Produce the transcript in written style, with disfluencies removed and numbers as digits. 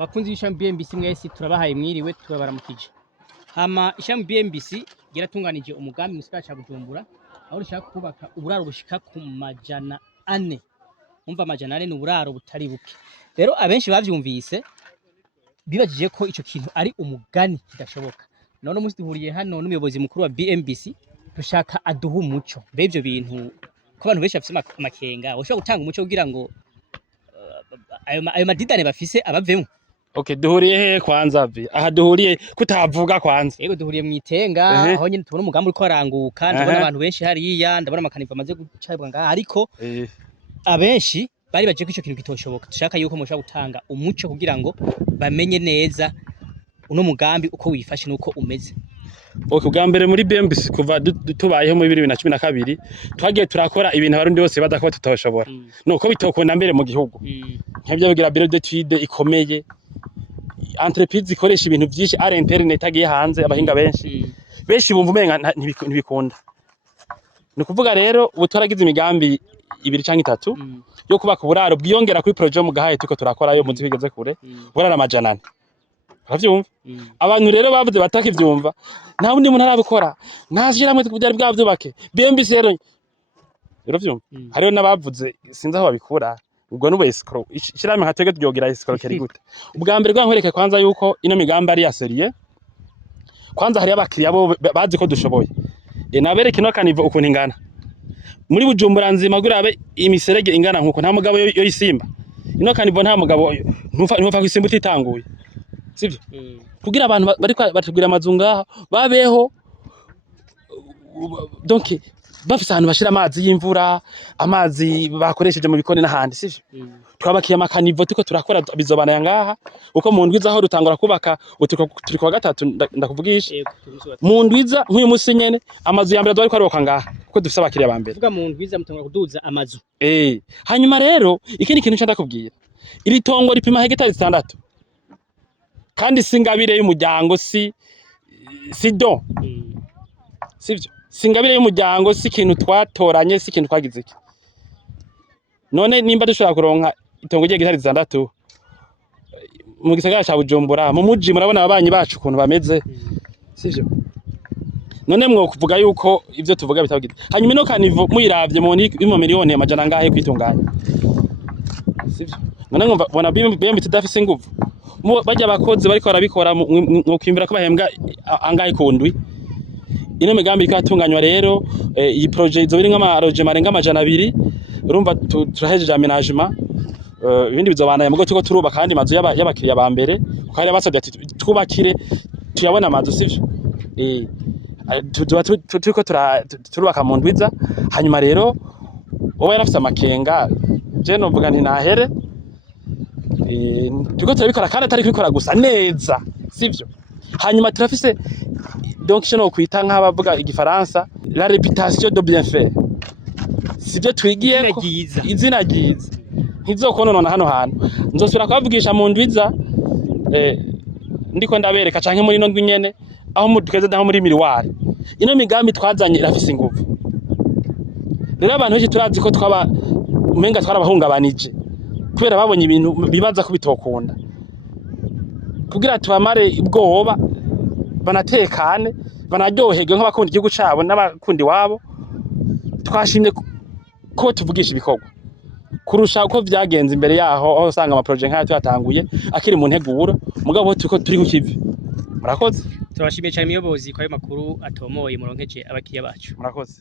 Bakunzi b'ishami BMBC mwese turabahaye mwiriwe tubabaramukije. Hama ishami BMBC giratunganije umugambi mu gisagara ca Bujumbura aho rishaka kubaka uburaro bushika ku 400. Umva 400 ni uburaro butari buke. Rero abenshi bavyumvise bibajije ko ico kintu ari umugani kidashoboka. None umunsi duhuriye hano n'umuyobozi mukuru wa BMBC dushaka aduha umuco. Mbe ivyo bintu ko abantu benshi bafise amakenga woshobora gutanga umuco kugira ngo ayo madidane bafise abavemo. Okay, duhuriye he kwanza vi? Aha duhuriye kutavuga kwanza. Yego duhuriye mu Tenga aho nyine tubona umugambi uriko aranguka ndabona abantu benshi hariya ndabona amakaniva amaze gucabwa ngaha ariko abenshi bari baje ko ico kintu kitoshoboka. Dushaka yuko mushobora gutanga umuco kugira ngo bamenye neza uno mugambi uko wifashe nuko umeze. Okay, bwa mbere muri BMBC kuva tubayeho mu 2012 twagiye turakora ibintu abarundi bose badakora tutoshobora. Nuko bitokunda mbere mu gihugu. Nk'ibyo bigira bureau d'étude ikomeye. Entreprise ikoresha ibintu byinshi ari internet agiye hanze abahinga benshi bumva umenga ntibikunda. Ni kuvuga rero ubu twaragize imigambi 2 canke 3 yo kubaka uburaro bwiyongera kuri projet mu gahaye tuko turakora yo muzi bigeze kure burara amajanana. Uravyumva? Abantu rero bavuze batakivyumva nta wundi muntu arabikora ntashira mwe byari bwavyubake BMBC rero uravyumva hariyo nabavuze sinzi aho babikura ubwo nubo escrow ishirame hatege tyogira escrow keri gute ubwa mbere gwankwereke kwanza yuko ino migambi ari ya serie kwanza hari abakiriya bo bazi ko dushoboye nabereke no kaniva ukuntu ingana muri Bujumbura nzima gurabe imiserege ingana nkuko nta mugabo yo isimba ino kaniva nta mugabo ntufa kwisimba utitanguye sivyo kugira abantu bari batugura amazu ngaho babeho donc bafise ahantu bashira amazi y'imvura amazi bakoresheje mu bikoni n'ahandi sivyo twabakiye amakanivo tuko turakora bizobana ngaha uko mu ndwiza aho rutangura kubaka turi kwa gatatu ndakuvugisha mu ndwiza nk'uyu musi nyene amazu ya mbere dwari kwaroka ngaha kuko dufise abakiriya ba mbere vuga mu ndwiza mutangura kuduza amazu hanyuma rero ikindi kintu ndakubwira iri tongo ripima hegitari 6 kandi singabire y'umuryango si don sivyo singabire y'umuryango si kintu twatoranye si kintu twagize iki none nimba dushobora kuronka itongo rye gitari 6 mu gisagara ca Bujumbura mu muji murabona ababanyi bacu ukuntu bameze sivyo none mwo kuvuga yuko ivyo tuvuga bitabugize hanyuma ino kanivo muyiravye mu miliyoni amajana ngahe kwitunganya sivyo none ngomba bona BMBC tudafise inguvu bajya abakozi bariko barabikora mu kwimbira ko bahembwa angahe kundwi ino migambi ikatunganywa rero iyi projet izo biringa amaroje marenga amajana 2 urumva turahejeje aménagement ibindi bizobandanya mugo tuko turuba kandi mazu y'abakiriya ba mbere ukari basabye ati twubakire tuyabona amazu sivyo tuko turubaka mu ndwiza hanyuma rero wowe yarafise amakenga je novuga nti nahere tuko turabikora kandi atari kwikora gusa neza sivyo hanyuma turafise donc cyo kwita nk'abavuga igifaransa la réputation de bien faire sivyo twigiye izina ryiza ntizokononona hano hantu nzosubira kubavugisha mu ndwiza ndiko ndabereka canke muri no ndwinyene aho mudukeze daho muri miroir ino migambi twazanye irafise ingufu rero abantu benshi turazi ko twaba umenga twarabahungabanije kubera babonye ibintu bibaza ko bitokunda kugira tubamare ubwoba banatekane banaryoherwe nk'abakunda igihugu cabo n'abakundi wabo twashimye ko tuvugisha ibikorwa kurusha uko vyagenze imbere yaho aho usanga ama projet nk'aya tuyatanguye akiri mu nteguro mugabo tuko turi ku kivi murakoze turashimiye cyane umuyobozi kwa ayo makuru atomoye muronkeje abakiriya bacu murakoze.